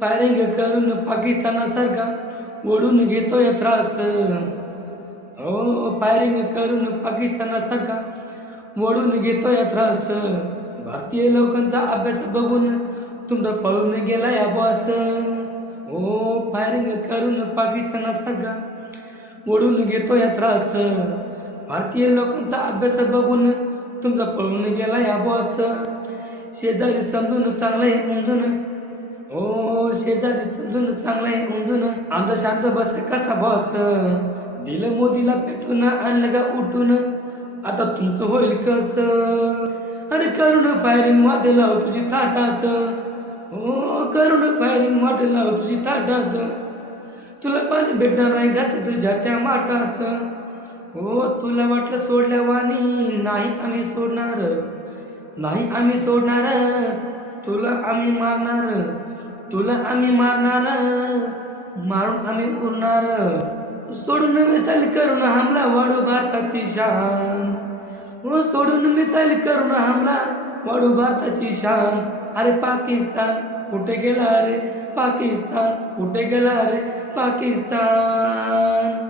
Firing करून पाकिस्तानासारखा ओढून घेतोय त्रास. हो फायरिंग करून पाकिस्तानासारखा ओढून घेतोय त्रास. भारतीय लोकांचा अभ्यास बघून तुमचा पळून गेला या बॉस हो फायरिंग करून पाकिस्तानासारखा ओढून घेतोय त्रास. भारतीय लोकांचा अभ्यास बघून तुमचा पळून गेला या बॉस शेजारी समजून चांगलं आहे उमजून हो शेजारी समजून चांगलं आहे उमजून आमचा शांत बस कसा बस? दिलं मोदीला पेटून आणलं का उठून? आता तुमचं होईल कस? अरे करुण फायरिंग माते लाव तुझी ताटात हो करुण फायरिंग वाटे लाव तुझी ताटात तुला पाणी भेटणार नाही घात तुझ्या त्या माटात हो तुला वाटलं सोडल्या वाणी नाही आम्ही सोडणार. नाही आम्ही सोडणार तुला आम्ही मारणार तुला आम्ही मारणार मारून आम्ही उरणार सोडून मिसाईल करून हमला वाढू भारताची शान. हो सोडून मिसाईल करून हमला वाढू भारताची शान. अरे पाकिस्तान कुठे गेला रे? पाकिस्तान कुठे गेला रे? पाकिस्तान.